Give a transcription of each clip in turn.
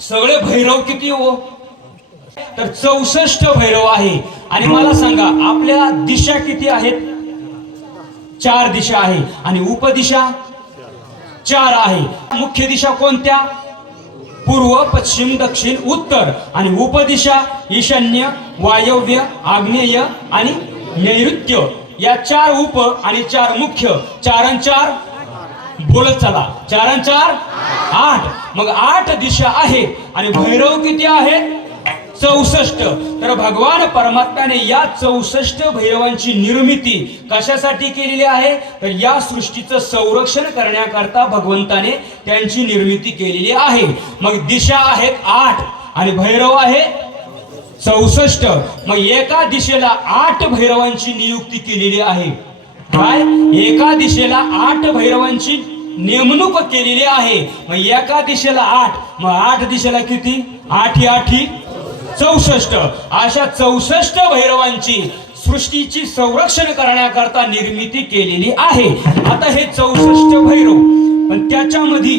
सगळे भैरव किती हो? तर चौसष्ट भैरव आहे. आणि मला सांगा आपल्या दिशा किती आहेत? चार दिशा आहे. आणि उपदिशा चार आहे. मुख्य दिशा कोणत्या? पूर्व पश्चिम दक्षिण उत्तर. आणि उपदिशा ईशान्य वायव्य आग्नेय आणि नैऋत्य. या चार उप आणि चार मुख्य. चार चार बोलत चला. चार चार? आठ. मग आठ दिशा आहे आणि भैरव किती आहे? चौसष्ट. तर भगवान परमात्म्याने या चौसष्ट भैरवांची निर्मिती कशासाठी केलेली आहे? तर या सृष्टीचं संरक्षण करण्याकरता भगवंताने त्यांची निर्मिती केलेली आहे. मग दिशा आहेत आठ आणि भैरव आहे चौसष्ट. मग एका दिशेला आठ भैरवांची नियुक्ती केलेली आहे. काय? एका दिशेला आठ भैरवांची नेमणूक केलेली आहे. मग एका दिशेला आठ मग आठ दिशेला किती? आठी आठी चौसष्ट. अशा चौसष्ट भैरवांची सृष्टीची संरक्षण करण्याकरता निर्मिती केलेली आहे. आता हे चौसष्ट भैरव पण त्याच्यामध्ये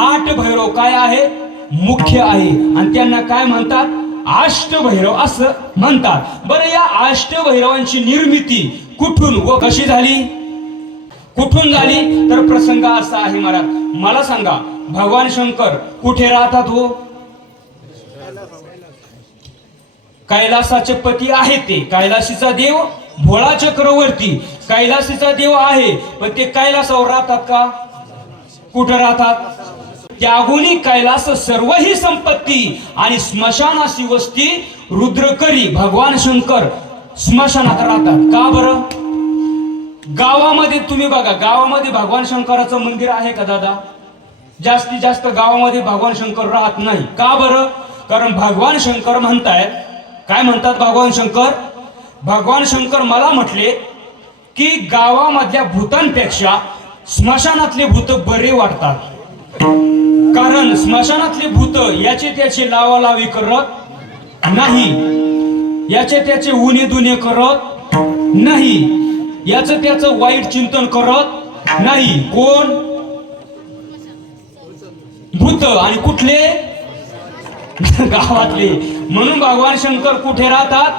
आठ भैरव काय आहे? मुख्य आहे. आणि त्यांना काय म्हणतात? अष्टभैरव असं म्हणतात. बरं या अष्टभैरवांची निर्मिती कुठून व कशी झाली? कुठून झाली? तर प्रसंग असा आहे मला मला सांगा भगवान शंकर कुठे राहतात हो? कैलासाचे पती आहे ते. कैलाशीचा देव भोळा चक्रवर्ती. कैलासीचा देव आहे पण ते कैलासावर राहतात का? कुठं राहतात? त्यागुनी कैलास सर्व ही संपत्ती आणि स्मशानाशी वस्ती रुद्रकरी भगवान शंकर स्मशानात राहतात. का बरं? गावामध्ये तुम्ही बघा गावामध्ये भगवान शंकराचं मंदिर आहे का दादा? जास्तीत जास्त गावामध्ये भगवान शंकर राहत नाही. का बरं? कारण भगवान शंकर म्हणतायत काय म्हणतात भगवान शंकर? भगवान शंकर मला म्हटले की गावामधल्या भूतांपेक्षा स्मशानातले भूत बरे वाटतात. कारण स्मशानातले भूत याचे त्याचे लावालावी करत नाही. याचे त्याचे उणे दुने करत नाही. याचं त्याचं वाईट चिंतन करत नाही. कोण? भूत आणि कुठले? गावातले. म्हणून भगवान शंकर कुठे राहतात?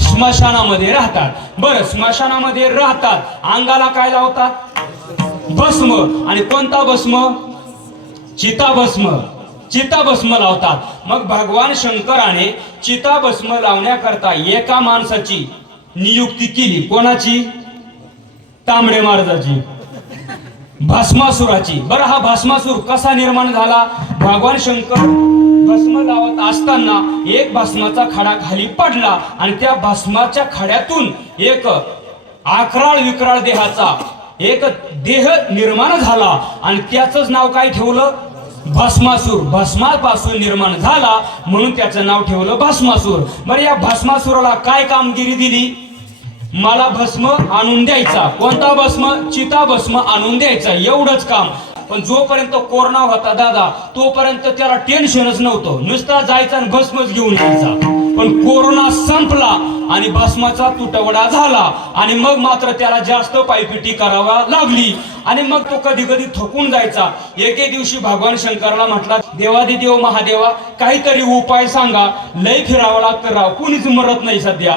स्मशानामध्ये राहतात. बर स्मशानामध्ये राहतात. अंगाला काय लावतात? भस्म. आणि कोणता भस्म? चिताभस्म. चिताभस्म लावतात. मग भगवान शंकराने चिताभस्म लावण्याकरता एका माणसाची नियुक्ती केली. कोणाची? तांबडे महाराजाची. भस्मासुराची. बरं हा भस्मासूर कसा निर्माण झाला? भगवान शंकर भस्म लावत असताना एक भस्माचा खडा खाली पडला आणि त्या भस्माच्या खड्यातून एक आकराळ विकराळ देहाचा एक देह निर्माण झाला. आणि त्याच नाव काय ठेवलं? भस्मासूर. भस्मापासून निर्माण झाला म्हणून त्याचं नाव ठेवलं भस्मासूर. बरं या भस्मासुराला काय कामगिरी दिली? मला भस्म आणून द्यायचा. कोणता भस्म? चिता भस्म आणून द्यायचा. एवढंच काम. पण जोपर्यंत कोरोना होता दादा तोपर्यंत त्याला टेन्शनच नव्हतं. नुसता जायचा आणि भस्मच घेऊन यायचा. पण कोरोना संपला आणि भस्माचा तुटवडा झाला आणि मग मात्र त्याला जास्त पायपिटी करावा लागली. आणि मग तो कधी कधी थकून जायचा. एके दिवशी भगवान शंकरला म्हटला देवादी देव महादेवा काहीतरी उपाय सांगा. लय फिरावा लागतं राव कुणीच मरत नाही सध्या.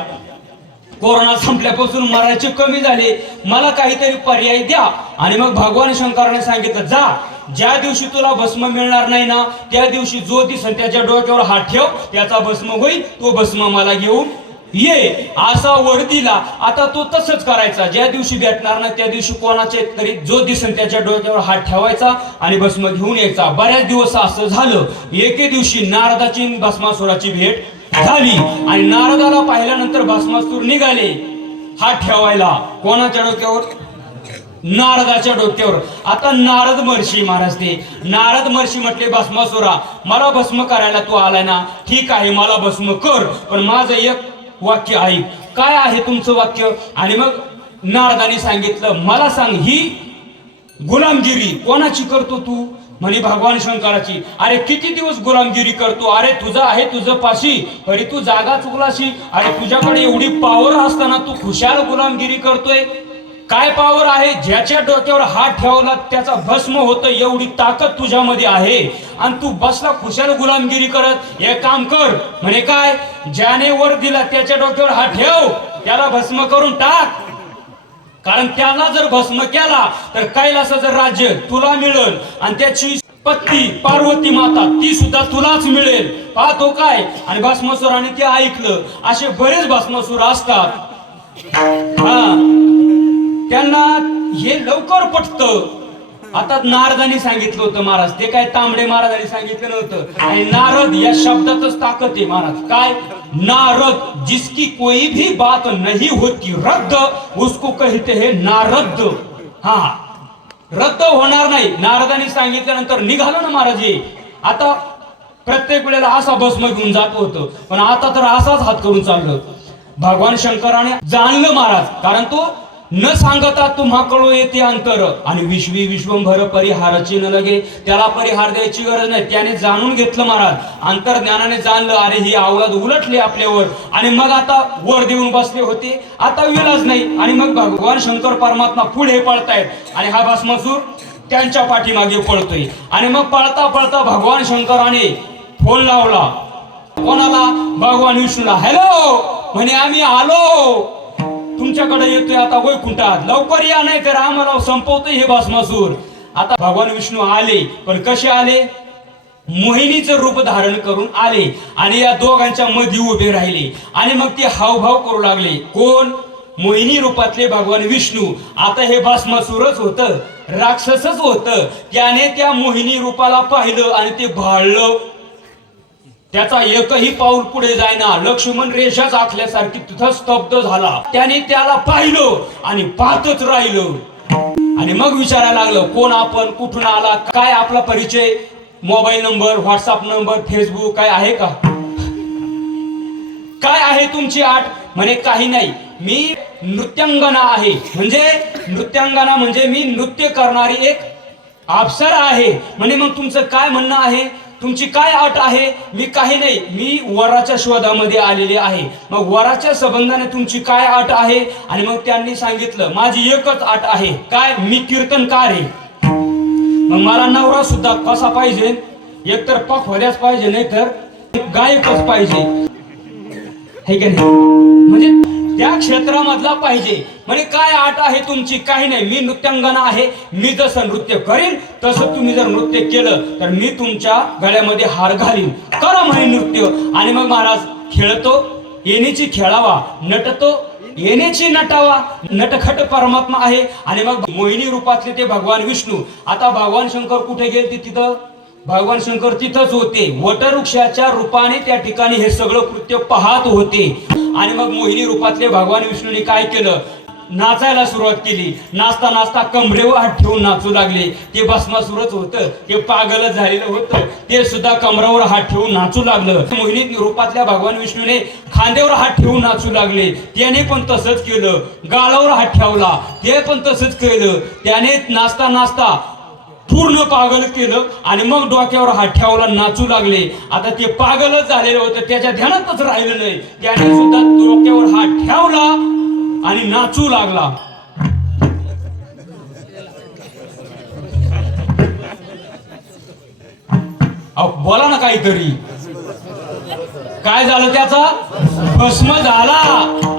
कोरोना संपल्यापासून मरायचे कमी झाले. मला काहीतरी पर्याय द्या. आणि मग भगवान शंकराने सांगितलं जा ज्या दिवशी तुला भस्म मिळणार नाही ना त्या दिवशी जो दिसन त्याच्या डोक्यावर हात ठेव त्याचा भस्म होईल तो भस्म मला घेऊन ये. असा वर दिला. आता तो तसंच करायचा. ज्या दिवशी भेटणार ना त्या दिवशी कोणाचे तरी जो दिसन त्याच्या डोक्यावर हात ठेवायचा आणि भस्म घेऊन यायचा. बऱ्याच दिवस असं झालं. एके दिवशी नारदाची भस्मासुराची भेट झाली. आणि नारदाला पाहिल्यानंतर भस्मासूर निघाले. हात ठेवायला. कोणाच्या डोक्यावर? नारदाच्या डोक्यावर. आता नारद महर्षी महाराज ते. नारद महर्षी म्हटले भस्मासुरा मला भस्म करायला तू आलाय ना? ठीक आहे मला भस्म कर पण माझं एक वाक्य आहे. काय आहे तुमचं वाक्य? आणि मग नारदाने सांगितलं मला सांग ही गुलामगिरी कोणाची करतो तू? म्हणे भगवान शंकराची. अरे किती दिवस गुलामगिरी करतो? अरे तुझं आहे तुझं पाशी. अरे तू जागा चुकलाशी अरे तुझ्याकडे एवढी पावर असताना तू खुशाल गुलामगिरी करतोय. काय पावर आहे? ज्याच्या डोक्यावर हात ठेवला त्याचा भस्म होतं एवढी ताकद तुझ्यामध्ये आहे. आणि तू बसला खुशाल गुलामगिरी करत हे काम कर. म्हणे काय? ज्याने वर दिला त्याच्या डोक्यावर हात ठेव. त्याला भस्म करून टाक. कारण त्याला जर भस्म केला तर कैलासाचं राज्य तुला मिळेल. आणि त्याची पत्नी पार्वती माता ती सुद्धा तुलाच मिळेल. पाहतो काय? आणि भस्मसुराने ते ऐकलं. असे बरेच भस्मसूर असतात. हा. त्यांना हे लवकर पटत. आता नारदानी सांगितलं होतं महाराज ते काय तांबडे महाराजांनी सांगितलं नव्हतं. आणि नारद या शब्दातच ताकद आहे महाराज. काय? नारद जिसकी कोई भी बात नहीं होती रद्द उसको कहते हैं नारद. हा. रद्द होणार नाही. नारदानी सांगितल्यानंतर निघालो ना महाराज हे. आता प्रत्येक वेळेला असा भस्म घेऊन जात होतं. पण आता तर असाच हात करून चाललं. भगवान शंकराने जाणलं महाराज. कारण तो न सांगता तुम्हा कळू येते अंतर. आणि विश्वी विश्वंभर परिहाराची न लगे त्याला परिहार द्यायची गरज नाही. त्याने जाणून घेतलं महाराज. अंतर्ज्ञानाने जाणलं अरे ही अवलाद उलटली आपल्यावर. आणि मग आता वर देऊन बसले होते. आता विलाज नाही. आणि मग भगवान शंकर परमात्मा पुढे पळतायत. आणि हा भस्मासूर त्यांच्या पाठीमागे पळतोय. आणि मग पळता पळता भगवान शंकराने फोन लावला. कोणाला? भगवान विष्णूला. हॅलो! म्हणे आम्ही आलो. तुमच्याकडे येतोय आता वैकुंठात. लवकर या नाही तर आम्हाला संपवतोय हे भस्मासूर आता भगवान विष्णू आले पण कसे आले? मोहिनीचं रूप धारण करून आले आणि या दोघांच्या मध्ये उभे राहिले आणि मग ते हावभाव करू लागले. कोण? मोहिनी रूपातले भगवान विष्णू. आता हे भस्मासूरच होत राक्षसच होत. त्याने त्या मोहिनी रूपाला पाहिलं आणि ते भाळलं. त्याचा एकही पाऊल पुढे जायना लक्ष्मण रेषाच आखल्यासारखी तिथं स्तब्ध झाला. त्याने त्याला पाहिलं आणि पाहतच राहिलं. आणि मग विचारायला लागलं कोण आपण? कुठून आला? काय आपला परिचय? Mobile number WhatsApp number Facebook काय आहे का? काय आहे तुमची आठ? म्हणे काही नाही. मी नृत्यांगना आहे. म्हणजे नृत्यांगना म्हणजे मी नृत्य करणारी एक अप्सरा आहे. म्हणे मग तुमचं काय म्हणणं आहे? तुमची काय अट आहे? मी काही नाही. मी वराच्या शोधामध्ये आलेले आहे. मग वराच्या संबंधाने तुमची काय अट आहे? आणि मग त्यांनी सांगितलं माझी एकच अट आहे. काय? मी कीर्तनकार आहे. मग मला नवरा सुद्धा कसा पाहिजे? एकतर पखवल्याच पाहिजे नाही तर गायकच पाहिजे. हे का नाही? म्हणजे त्या क्षेत्रामधला पाहिजे. म्हणजे काय आट आहे तुमची? काही नाही. मी नृत्यांगना आहे. मी जसं नृत्य करीन तसं तुम्ही जर नृत्य केलं तर मी तुमच्या गळ्यामध्ये हार घालीन. करा म्हणे नृत्य. आणि मग महाराज खेळतो येण्याची खेळावा नटतो येण्याची नटावा. नटखट परमात्मा आहे. आणि मग मोहिनी रूपातले ते भगवान विष्णू. आता भगवान शंकर कुठे गेले ते तिथं? भगवान शंकर तिथंच होते. वटवृक्षाच्या रूपाने त्या ठिकाणी हे सगळं कृत्य पाहत होते. आणि मग मोहिनी रूपातले भगवान विष्णूने काय केलं? नाचायला सुरुवात केली. नाचता नाचता कमरेवर हात ठेवून नाचू लागले. ते भस्मासुरच होतं. ते पागलच झालेलं होतं. ते सुद्धा कमरावर हात ठेवून नाचू लागलं. मोहिनी रूपातल्या भगवान विष्णूने खांद्यावर हात ठेवून नाचू लागले. त्याने पण तसंच केलं. गालावर हात ठेवला. ते पण तसंच केलं. त्याने नाचता नाचता पूर्ण पागल केलं आणि मग डोक्यावर हात ठेवला नाचू लागले. आता ते पागलच झालेलं होतं. त्याच्या ध्यानातच राहिलं नाही. त्याने सुद्धा डोक्यावर हात ठेवला आणि नाचू लागला. अहो, बोला ना काहीतरी. काय झालं त्याचा? भस्म झाला.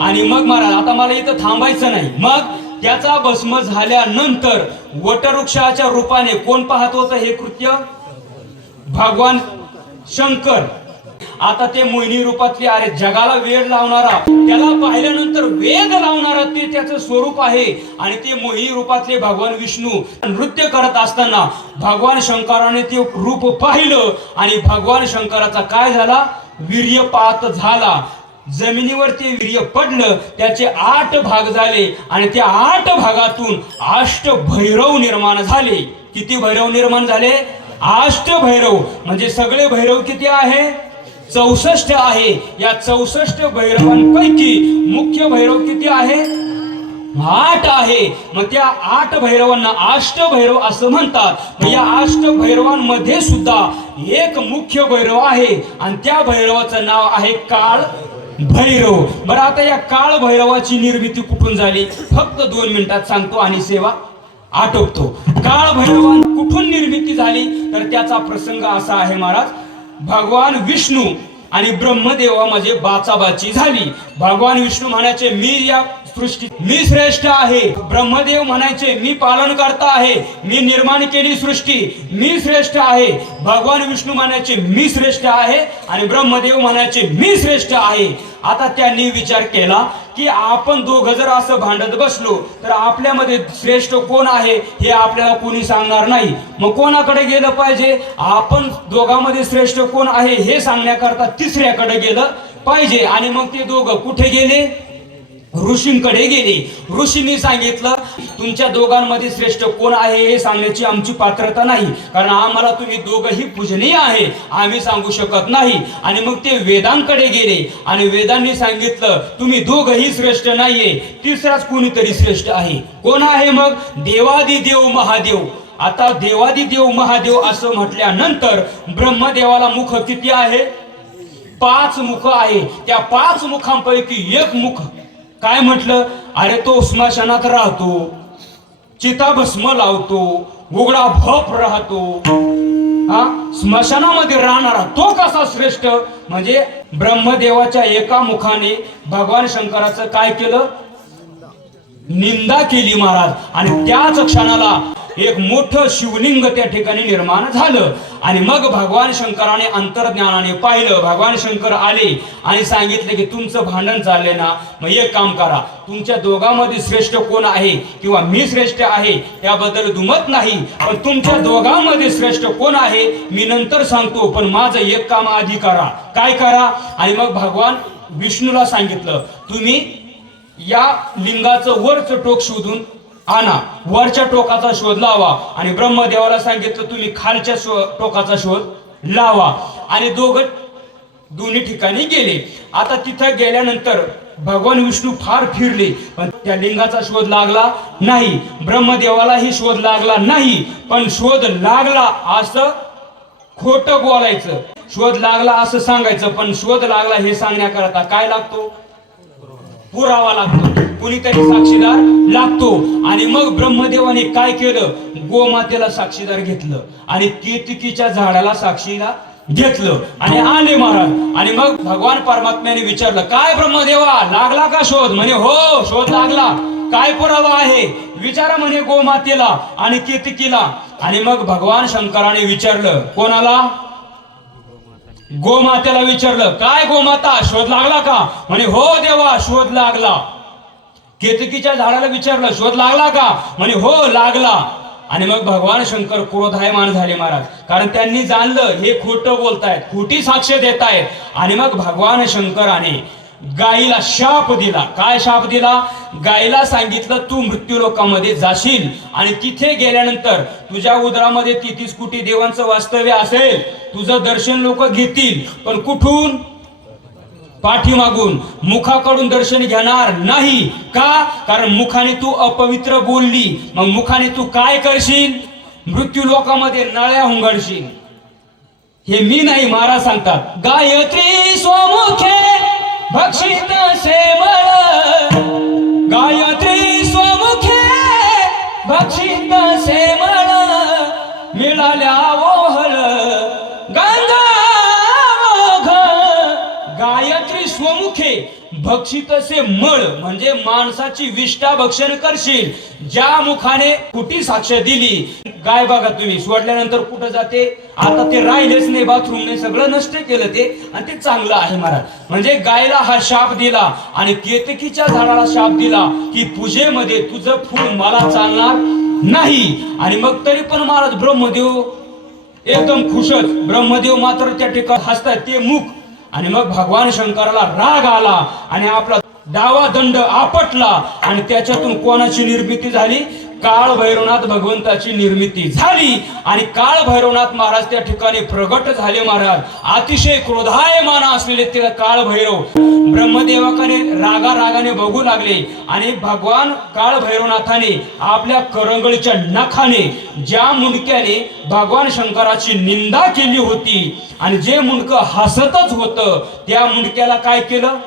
आणि मग महाराज आता मला इथं थांबायचं नाही. मग त्याचा भस्म झाल्यानंतर वटवृक्षाच्या रूपाने कोण पाहत हे कृत्य? भगवान शंकर. आता ते मोहिनी रूपातले अरे जगाला वेळ लावणारा त्याला पाहिल्यानंतर वेद लावणारा ते त्याचं स्वरूप आहे. आणि ते मोहिनी रूपातले भगवान विष्णू नृत्य करत असताना भगवान शंकराने ते रूप पाहिलं आणि भगवान शंकराचा काय झाला? वीर्यपात झाला. जमिनीवर ते वीर्य पडलं त्याचे आठ भाग झाले आणि त्या आठ भागातून अष्ट भैरव निर्माण झाले. किती भैरव निर्माण झाले? अष्ट भैरव. म्हणजे सगळे भैरव किती आहे? चौसष्ट आहे. या चौसष्ट भैरवांपैकी मुख्य भैरव किती आहे? आठ आहे. मग त्या आठ भैरवांना अष्ट भैरव असं म्हणतात. मग या अष्ट भैरवांमध्ये सुद्धा एक मुख्य भैरव आहे. आणि त्या भैरवाचं नाव आहे काळ भैरव बरं आता या काळ भैरवाची निर्मिती कुठून झाली? फक्त दोन मिनिटात सांगतो आणि सेवा आटोपतो. काळ भैरवा कुठून निर्मिती झाली? तर त्याचा प्रसंग असा आहे महाराज भगवान विष्णू आणि ब्रह्मदेवा म्हणजे बाचाबाची झाली. भगवान विष्णू म्हणायचे मी या सृष्टी मी श्रेष्ठ आहे. ब्रह्मदेव म्हणायचे मी पालन करता आहे. मी निर्माण केली सृष्टी मी श्रेष्ठ आहे. भगवान विष्णू म्हणायचे मी श्रेष्ठ आहे. आणि ब्रह्मदेव म्हणायचे मी श्रेष्ठ आहे. आता त्यांनी विचार केला की आपण दोघ जर असं भांडत बसलो तर आपल्यामध्ये श्रेष्ठ कोण आहे हे आपल्याला कोणी सांगणार नाही. मग कोणाकडे गेलं पाहिजे? आपण दोघांमध्ये श्रेष्ठ कोण आहे हे सांगण्याकरता तिसऱ्याकडे गेलं पाहिजे. आणि मग ते दोघं कुठे गेले? ऋषींकडे गेले. ऋषींनी सांगितलं तुमच्या दोघांमध्ये श्रेष्ठ कोण आहे हे सांगण्याची आमची पात्रता नाही. कारण आम्हाला तुम्ही दोघंही पूजनीय आहे. आम्ही सांगू शकत नाही. आणि मग ते वेदांकडे गेले. आणि वेदांनी सांगितलं तुम्ही दोघंही श्रेष्ठ नाहीये. तिसराच कोणीतरी श्रेष्ठ आहे. कोण आहे मग? देवादी देव महादेव. आता देवादी देव महादेव असं म्हटल्यानंतर ब्रह्मदेवाला मुख किती आहे? पाच मुख आहे. त्या पाच मुखांपैकी एक मुख काय म्हटलं? अरे तो स्मशानात राहतो चिताभस्म लावतो उघडा भप राहतो. हा? स्मशानामध्ये राहणारा तो कसा श्रेष्ठ? म्हणजे ब्रह्मदेवाच्या एका मुखाने भगवान शंकराचं काय केलं? निंदा केली महाराज. आणि त्याच क्षणाला एक मोठं शिवलिंग त्या ठिकाणी निर्माण झालं. आणि मग भगवान शंकराने अंतर्ज्ञानाने पाहिलं. भगवान शंकर आले आणि सांगितले की तुमचं भांडण चाललंय ना मग एक काम करा. तुमच्या दोघांमध्ये श्रेष्ठ कोण आहे किंवा मी श्रेष्ठ आहे त्याबद्दल दुमत नाही. पण तुमच्या दोघांमध्ये श्रेष्ठ कोण आहे मी नंतर सांगतो. पण माझं एक काम आधी करा. काय करा? आणि मग भगवान विष्णूला सांगितलं तुम्ही या लिंगाचं वरचं टोक शोधून आणा वरच्या टोकाचा शोध लावा. आणि ब्रह्मदेवाला सांगितलं तुम्ही खालच्या शो टोकाचा शोध लावा. आणि दोघं दोन्ही ठिकाणी गेले. आता तिथं गेल्यानंतर भगवान विष्णू फार फिरले. पण त्या लिंगाचा शोध लागला नाही. ब्रह्मदेवालाही शोध लागला नाही. पण शोध लागला असं खोट बोलायचं. शोध लागला असं सांगायचं. पण शोध लागला हे सांगण्याकरता काय लागतो? पुरावा लागतो. कुणीतरी साक्षीदार लागतो. आणि मग ब्रह्मदेवाने काय केलं? गोमातेला साक्षीदार घेतलं. आणि केतकीच्या झाडाला साक्षीदार घेतलं. आणि आले महाराज. आणि मग भगवान परमात्म्याने विचारलं काय ब्रह्मदेवा लागला का शोध? म्हणे हो शोध लागला. काय पुरावा आहे? विचारा म्हणे गोमातेला आणि केतकीला आणि मग भगवान शंकराने विचारलं कोणाला? गोमातेला विचारलं काय गोमाता शोध लागला का? म्हणे हो देवा शोध लागला. केतकीच्या झाडाला विचारलं शोध लागला का? म्हणे हो लागला. आणि मग भगवान शंकर क्रोधायमान झाले महाराज. कारण त्यांनी जाणलं हे खोटं बोलतायत खोटी साक्ष देत आहेत आणि मग भगवान शंकराने गाईला शाप दिला. काय शाप दिला? गाईला सांगितलं तू मृत्यूलोकामध्ये जाशील आणि तिथे गेल्यानंतर तुझ्या उदरामध्ये तिथीच कोटी देवांचं वास्तव्य असेल. तुझं दर्शन लोक घेतील. पण कुठून? पाठीमागून मुखाकडून दर्शन घेणार नाही का? कारण मुखाने तू अपवित्र बोलली. मग मुखाने तू काय करशील? मृत्यू लोकांमध्ये नळ्या हुंगडशील. हे मी नाही महाराज सांगतात. गायत्री स्वमुखे भक्षित से भक्षित मळ म्हणजे माणसाची विष्ठा भक्षण करशील ज्या मुखाने कुठी साक्ष दिली. गाय बघा तुम्ही सोडल्यानंतर कुठं जाते? आता ते राहिलेच नाही बाथरूमने सगळं नष्ट केलं ते आणि ते चांगलं आहे महाराज म्हणजे गायला हा शाप दिला आणि केतकीच्या झाडाला शाप दिला की पूजेमध्ये तुझं फूल मला चालणार नाही. आणि मग तरी पण महाराज ब्रह्मदेव एकदम खुशच. ब्रह्मदेव मात्र त्या ठिकाणी हसतात ते मुख आणि मग भगवान शंकराला राग आला आणि आपला डावा दंड आपटला आणि त्याच्यातून कोणाची निर्मिती झाली? काळ भैरवनाथ भगवंताची निर्मिती झाली आणि काळ भैरवनाथ महाराज त्या ठिकाणी प्रगट झाले महाराज. अतिशय क्रोधायमान असलेले ते काळ भैरव. ब्रह्मदेवाकडे रागा रागाने बघू लागले आणि भगवान काळ भैरवनाथाने आपल्या करंगळीच्या नखाने ज्या मुंडक्याने भगवान शंकराची निंदा केली होती आणि जे मुंडकं हसतच होतं त्या मुंडक्याला काय केलं?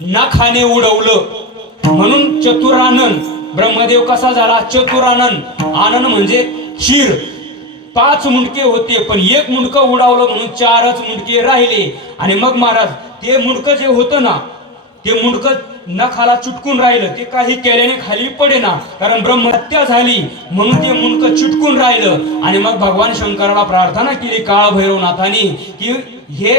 नखाने उडवलं. म्हणून चतुरानंद ब्रह्मदेव कसा झाला? चतुरानंद आनंद. म्हणजे क्षीर. पाच मुंडके होते पण एक मुंडकं उडावलं म्हणून चारच मुंडके राहिले. आणि मग महाराज ते मुंडकं जे होतं ना ते मुंडकं नखाला चुटकून राहिलं. ते काही केल्याने खाली पडेना कारण ब्रह्महत्या झाली. म्हणून ते मुंडकं चिटकून राहिलं. आणि मग भगवान शंकराला प्रार्थना केली काळभैरवनाथानी की हे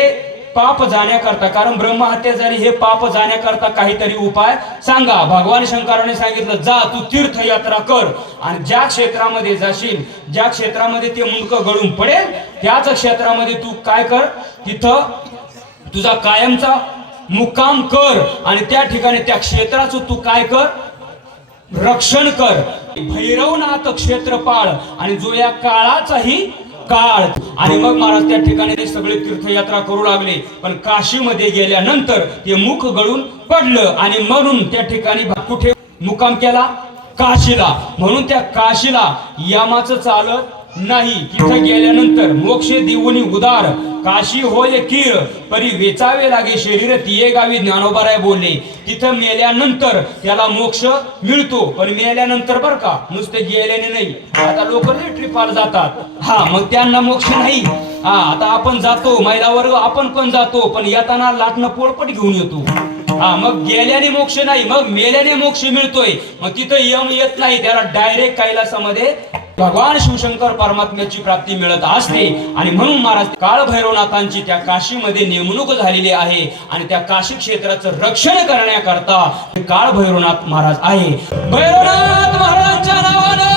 पाप जाण्याकरता कारण ब्रह्महत्या झाली हे पाप जाण्याकरता काहीतरी उपाय सांगा. भगवान शंकराने सांगितलं जा तू तीर्थयात्रा कर. आणि ज्या क्षेत्रामध्ये जाशील ज्या क्षेत्रामध्ये ते मुंडकं गळून पडेल त्याच क्षेत्रामध्ये तू काय कर? तिथं तुझा कायमचा मुक्काम कर. आणि त्या ठिकाणी त्या क्षेत्राचं तू काय कर? रक्षण कर. भैरवनाथ क्षेत्रपाळ. आणि जो या काळाचाही काळ. आणि मग महाराज त्या ठिकाणी ते सगळे तीर्थयात्रा करू लागले. पण काशीमध्ये गेल्यानंतर ते मुख गळून पडलं आणि म्हणून त्या ठिकाणी कुठे मुकाम केला? काशीला. म्हणून त्या काशीला यामाचं चालत नाही. तिथं गेल्यानंतर मोक्ष देऊनी उदार. काशी होय कीर परी वेचावे लागे शरीर तिये गावी ज्ञानोबाराय बोलले. तिथं मेल्यानंतर त्याला मोक्ष मिळतो. पण मेल्यानंतर बर का नुसते गेल्याने नाही. आता लोक लय ट्रिपाला जातात. हा मग त्यांना मोक्ष नाही. हा आता आपण जातो. महिला वर्ग आपण पण जातो. पण येताना लाटणं पोळपट घेऊन येतो. हा मग गेल्याने मोक्ष नाही. मग मेल्याने मोक्ष मिळतोय. मग तिथं यम येत नाही. त्याला डायरेक्ट कैलासामध्ये भगवान शिवशंकर परमात्म्याची प्राप्ती मिळत असते. आणि म्हणून महाराज काळभैरवनाथांची त्या काशीमध्ये नेमणूक झालेली आहे. आणि त्या काशी क्षेत्राचं रक्षण करण्याकरता काळभैरवनाथ महाराज आहे. भैरवनाथ महाराजांच्या नावानं